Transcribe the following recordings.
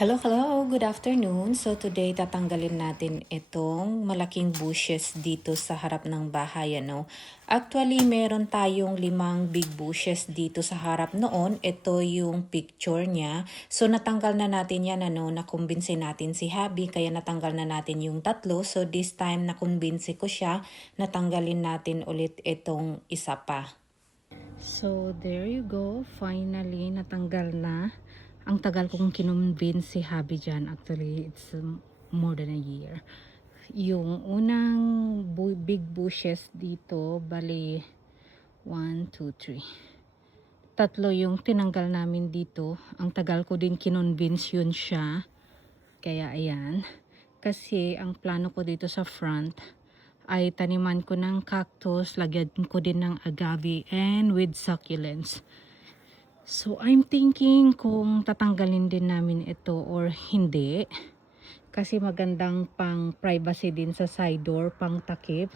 Hello, hello! Good afternoon. So today tatanggalin natin itong malaking bushes dito sa harap ng bahay. Actually, meron tayong 5 big bushes dito sa harap noon. Ito yung picture niya. So natanggal na natin yan, nakumbinsi natin si Habi, kaya natanggal na natin yung 3. So this time nakumbinsi ko siya, natanggalin natin ulit itong isa pa. So there you go, finally natanggal na. Ang tagal kong kinumbins si Habi dyan. Actually, it's more than a year. Yung unang big bushes dito, bali 1, 2, 3. 3 yung tinanggal namin dito. Ang tagal ko din kinumbins yun siya. Kaya ayan. Kasi ang plano ko dito sa front ay taniman ko ng cactus, lagyan ko din ng agave and with succulents. So, I'm thinking kung tatanggalin din namin ito or hindi. Kasi magandang pang privacy din sa side door, pang takip.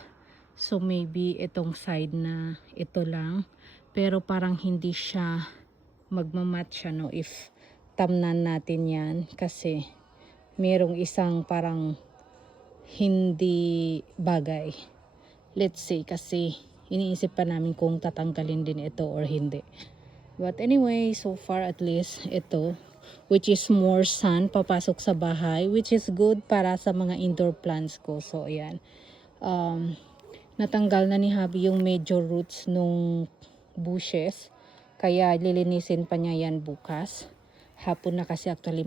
So, maybe itong side na ito lang. Pero parang hindi siya magmamatch if tamnan natin yan. Kasi merong isang parang hindi bagay. Let's say kasi iniisip pa namin kung tatanggalin din ito or hindi. But anyway, so far at least ito, which is more sun papasok sa bahay, which is good para sa mga indoor plants ko. So ayan, natanggal na ni Habi yung major roots nung bushes, kaya lilinisin pa niya yan bukas. Hapon na kasi, actually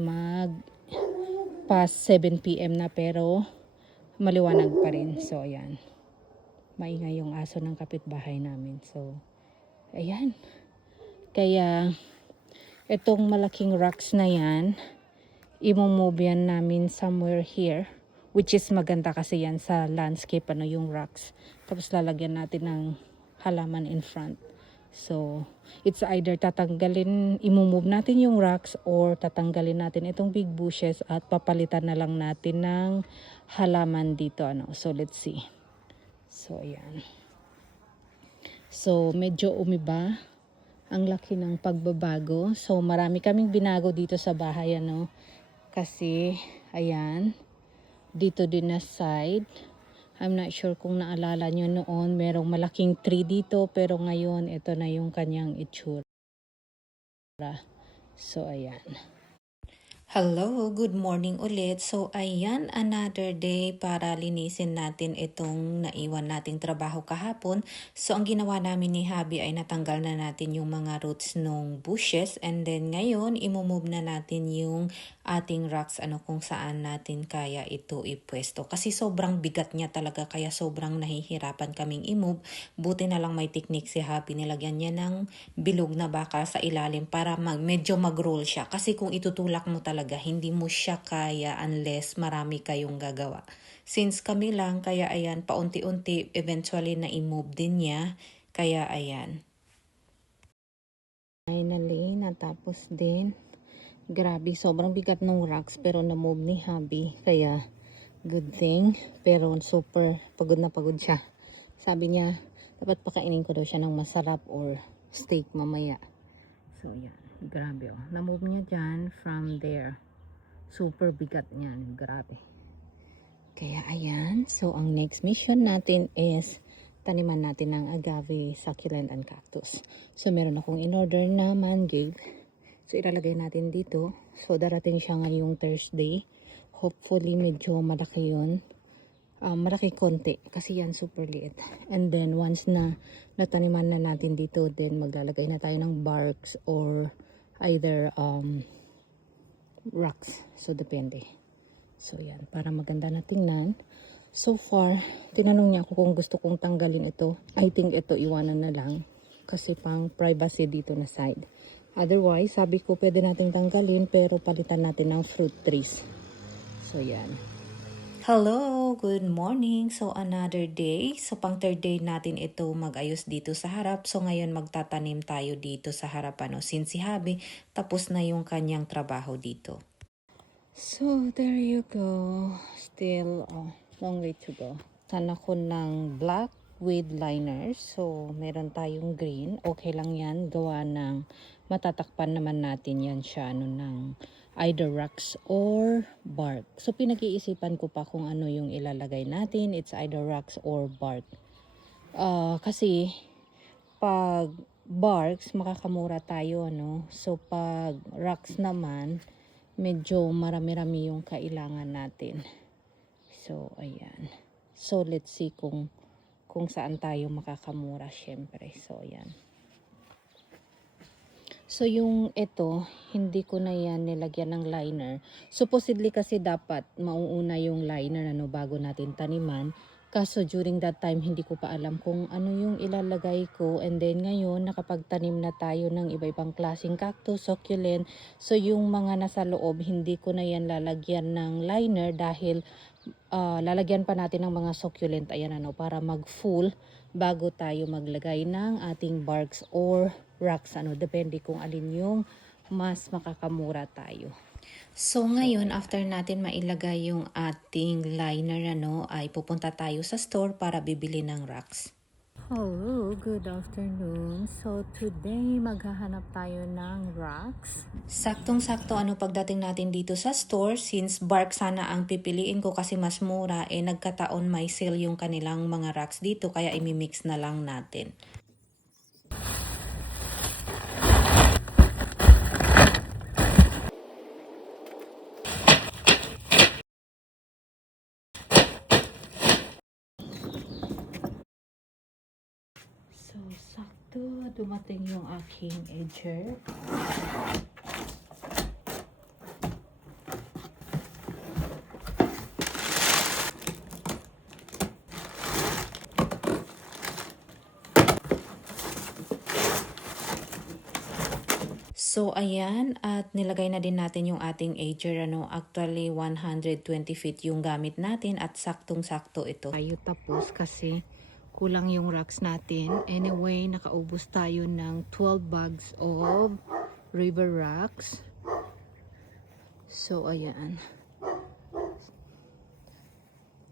past 7 PM na, pero maliwanag pa rin. So ayan, maingay yung aso ng kapitbahay namin. So ayan, kaya itong malaking rocks na yan, i-move yan namin somewhere here, which is maganda kasi yan sa landscape, yung rocks. Tapos lalagyan natin ng halaman in front. So it's either tatanggalin, i-move natin yung rocks, or tatanggalin natin itong big bushes at papalitan na lang natin ng halaman dito. So let's see. So ayan. So medyo umiba ang laki ng pagbabago. So marami kaming binago dito sa bahay, kasi ayan, dito din na side, I'm not sure kung naalala nyo noon, merong malaking tree dito, pero ngayon ito na yung kanyang itsura. So ayan. Hello, good morning ulit. So ayan, another day para linisin natin itong naiwan nating trabaho kahapon. So ang ginawa namin ni Habi ay natanggal na natin yung mga roots nung bushes, and then ngayon imumove na natin yung ating rocks kung saan natin kaya ito ipwesto. Kasi sobrang bigat niya talaga, kaya sobrang nahihirapan kaming i-move. Buti na lang may technique si Habi, nilagyan niya ng bilog na bakal sa ilalim para medyo mag-roll siya. Kasi kung itutulak mo talaga, hindi mo siya kaya unless marami kayong gagawa. Since kami lang, kaya ayan, paunti-unti, eventually na i-move din niya. Kaya ayan. Finally, natapos din. Grabe, sobrang bigat ng rocks, pero na-move ni Habi. Kaya, good thing. Pero super pagod na pagod siya. Sabi niya, dapat pakainin ko daw siya ng masarap or steak mamaya. So, yan. Grabe, na-move niya dyan from there. Super bigat niyan. Grabe. Kaya, ayan. So, ang next mission natin is taniman natin ng agave, succulent, and cactus. So, meron akong in-order na mangrove. So, ilalagay natin dito. So, darating siya ngayong Thursday. Hopefully, medyo malaki yun. Malaki konti. Kasi yan, super liit. And then, once na nataniman na natin dito, then maglalagay na tayo ng barks or either rocks. So, depende. So, yan. Para maganda na tingnan. So far, tinanong niya ako kung gusto kong tanggalin ito. I think ito iwanan na lang. Kasi pang privacy dito na side. Otherwise, sabi ko pwede nating tanggalin, pero palitan natin ng fruit trees. So, yan. Hello, good morning. So, another day. So, pang third day natin ito mag-ayos dito sa harap. So, ngayon magtatanim tayo dito sa harap. Since si Habi, tapos na yung kanyang trabaho dito. So, there you go. Still, long way to go. Tan ako ng black with liners. So, meron tayong green. Okay lang yan. Gawa ng matatakpan naman natin yan siya ng either rocks or bark. So pinag-iisipan ko pa kung ano yung ilalagay natin. It's either rocks or bark. Kasi pag barks, makakamura tayo, ano. So pag rocks naman, medyo marami-rami yung kailangan natin. So ayan. So let's see kung saan tayo makakamura, syempre. So ayan. So yung ito, hindi ko na yan nilagyan ng liner. Supposedly kasi dapat mauuna yung liner ano bago natin taniman. Kaso during that time hindi ko pa alam kung ano yung ilalagay ko, and then ngayon nakapagtanim na tayo ng iba-ibang klaseng cactus, succulent. So yung mga nasa loob hindi ko na yan lalagyan ng liner dahil lalagyan pa natin ng mga succulent, ayan ano, para mag-full bago tayo maglagay ng ating barks or rocks, ano, depende kung alin yung mas makakamura tayo. So ngayon, after natin mailagay yung ating liner, ano, ay pupunta tayo sa store para bibili ng rocks. Hello, good afternoon. So today maghahanap tayo ng rocks. Saktong-sakto ano pagdating natin dito sa store, since bark sana ang pipiliin ko kasi mas mura, nagkataon may sale yung kanilang mga rocks dito kaya imimix na lang natin. So, sakto dumating yung aking edger. So, ayan, at nilagay na din natin yung ating edger, ano, actually 120 feet yung gamit natin at saktong-sakto ito. Tayo tapos kasi kulang yung rocks natin. Anyway, nakaubos tayo ng 12 bags of river rocks. So, ayan.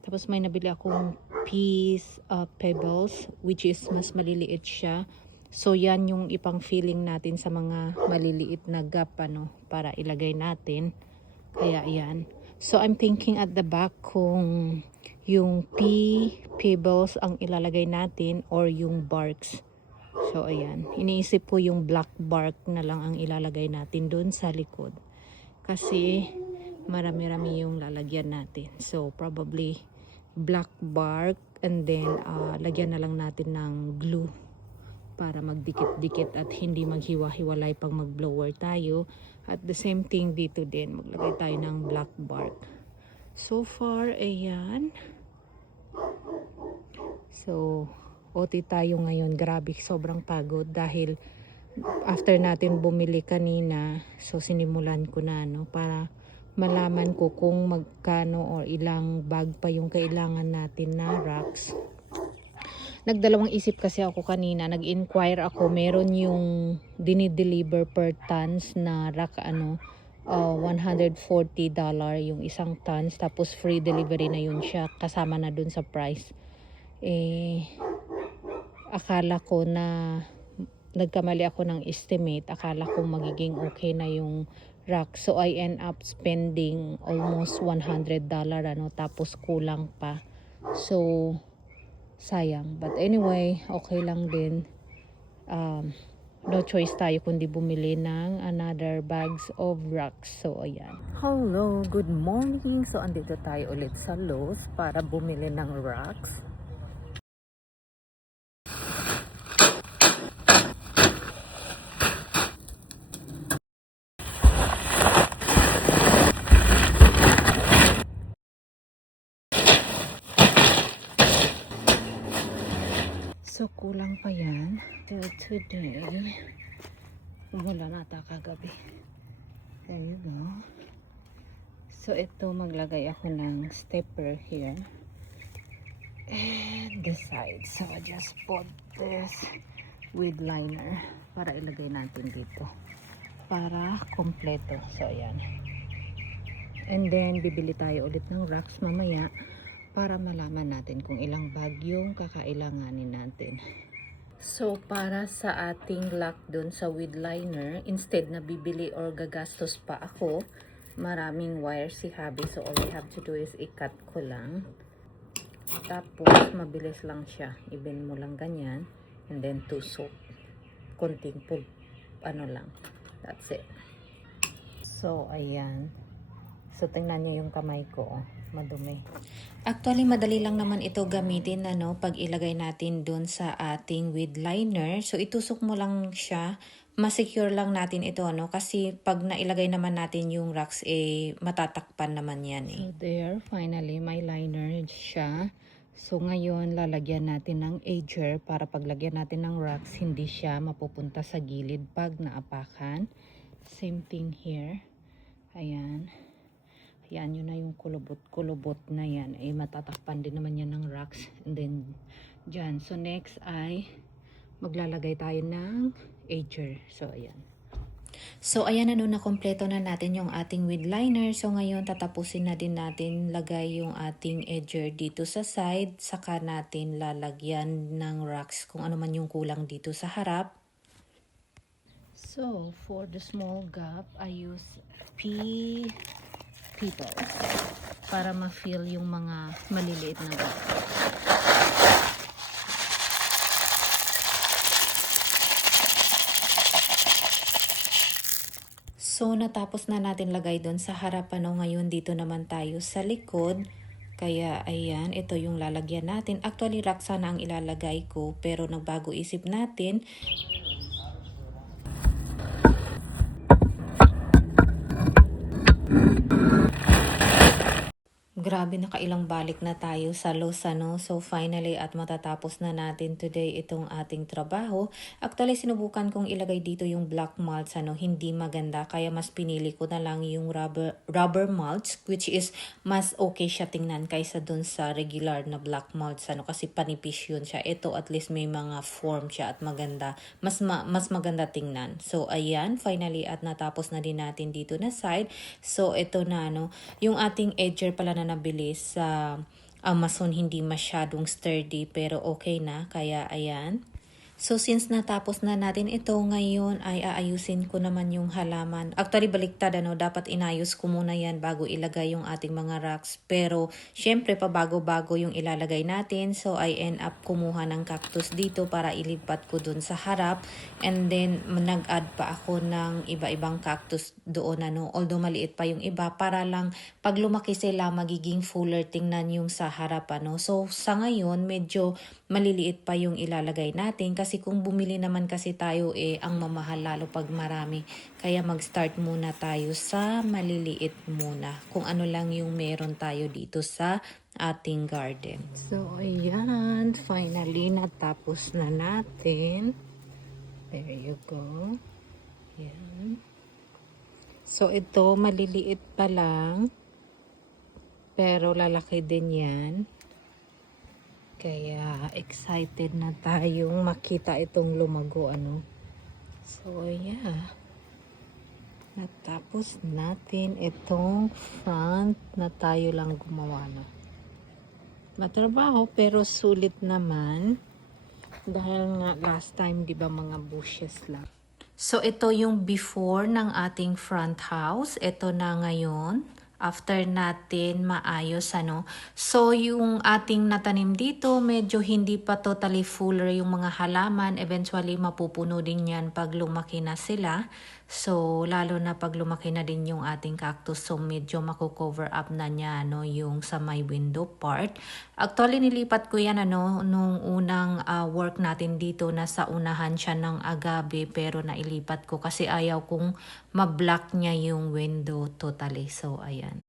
Tapos may nabili akong piece of pebbles, which is mas maliliit siya. So, yan yung ipang filling natin sa mga maliliit na gap, ano, para ilagay natin. Kaya, yan. So, I'm thinking at the back kung yung pebbles ang ilalagay natin or yung barks. So, ayan. Iniisip ko yung black bark na lang ang ilalagay natin dun sa likod. Kasi, marami-rami yung lalagyan natin. So, probably black bark, and then lagyan na lang natin ng glue para magdikit-dikit at hindi maghiwa-hiwalay pag mag-blower tayo. At the same thing dito din, maglagay tayo ng black bark. So far, ayan. So, OT tayo ngayon. Grabe, sobrang pagod dahil after natin bumili kanina, so sinimulan ko na, no, para malaman ko kung magkano or ilang bag pa yung kailangan natin na rocks. Nagdalawang isip kasi ako kanina, nag-inquire ako, meron yung dinideliver per tons na rock, ano, $140 yung isang tons, tapos free delivery na yun siya, kasama na dun sa price. Akala ko na nagkamali ako ng estimate, akala ko magiging okay na yung rock, so I end up spending almost $100, ano, tapos kulang pa, so sayang. But anyway, okay lang din. No choice tayo kundi bumili ng another bags of rocks. So ayan. Hello, good morning. So andito tayo ulit sa Lowe's para bumili ng rocks. So, kulang pa yan. So, today, wala na ata kagabi. There you go. So, ito, maglagay ako ng stepper here. And this side. So, I just put this with liner para ilagay natin dito. Para kompleto. So, ayan. And then, bibili tayo ulit ng rocks mamaya para malaman natin kung ilang bag yung kakailanganin natin. So, para sa ating lock dun sa with liner, instead na bibili or gagastos pa ako, maraming wire si hubby. So, all we have to do is i-cut ko lang. Tapos, mabilis lang siya. I-bend mo lang ganyan. And then, tusok. Konting pull. Ano lang. That's it. So, ayan. So, tingnan niyo yung kamay ko. Madumi. Actually, madali lang naman ito gamitin pag ilagay natin dun sa ating wid liner. So, itusok mo lang siya. Masecure lang natin ito, kasi pag nailagay naman natin yung racks, matatakpan naman yan. So, there, finally, may liner siya. So, ngayon, lalagyan natin ng edger para paglagyan natin ng racks, hindi siya mapupunta sa gilid pag naapakan. Same thing here. Ayan. Ayan, yun na yung kulubot na yan. Matatakpan din naman yan ng racks. And then, dyan. So, next ay maglalagay tayo ng edger. So, ayan. So, ayan na kompleto na natin yung ating wid liner. So, ngayon, tatapusin na din natin lagay yung ating edger dito sa side. Saka natin lalagyan ng racks kung ano man yung kulang dito sa harap. So, for the small gap, I use people para ma-fill yung mga maliliit na gap. So, natapos na natin lagay doon sa harapan. Ngayon, dito naman tayo sa likod. Kaya, ayan, ito yung lalagyan natin. Actually, rack sana ang ilalagay ko, pero nagbago isip natin. Grabe, nakailang balik na tayo sa Los, So, finally, at matatapos na natin today itong ating trabaho. Actually, sinubukan kong ilagay dito yung black mulch, hindi maganda. Kaya mas pinili ko na lang yung rubber mulch, which is mas okay siya tingnan kaysa dun sa regular na black mulch, kasi panipis yun siya. Ito, at least may mga form siya at maganda. Mas maganda tingnan. So, ayan, finally, at natapos na din natin dito na side. So, ito na, yung ating edger pala na nabili sa Amazon, hindi masyadong sturdy pero okay na, kaya ayan. So, since natapos na natin ito, ngayon ay aayusin ko naman yung halaman. Actually, baliktad, dapat inayos ko muna yan bago ilagay yung ating mga racks. Pero, syempre, pabago-bago yung ilalagay natin. So, I end up kumuha ng cactus dito para ilipat ko dun sa harap. And then, nag-add pa ako ng iba-ibang cactus doon, although maliit pa yung iba, para lang pag lumaki sila, magiging fuller tingnan yung sa harap, So, sa ngayon, medyo maliliit pa yung ilalagay natin kasi kung bumili naman kasi tayo ang mamahal lalo pag marami. Kaya mag-start muna tayo sa maliliit muna. Kung ano lang yung meron tayo dito sa ating garden. So, ayan. Finally, natapos na natin. There you go. Ayan. So, ito maliliit pa lang. Pero lalaki din yan. Kaya excited na tayong makita itong lumago, So, yeah. Natapos natin itong front na tayo lang gumawa, Matrabaho pero sulit naman. Dahil nga last time, di ba, mga bushes lang. So, ito yung before ng ating front house. Ito na ngayon. After natin maayos, So, yung ating natanim dito, medyo hindi pa totally fuller yung mga halaman. Eventually, mapupuno din yan pag lumaki na sila. So, lalo na pag lumaki na din yung ating cactus. So, medyo mako-cover up na niya, yung sa my window part. Actually, nilipat ko yan, nung unang work natin dito. Nasa unahan siya ng agave, pero nailipat ko kasi ayaw kong ma-block niya yung window totally. So, ayan.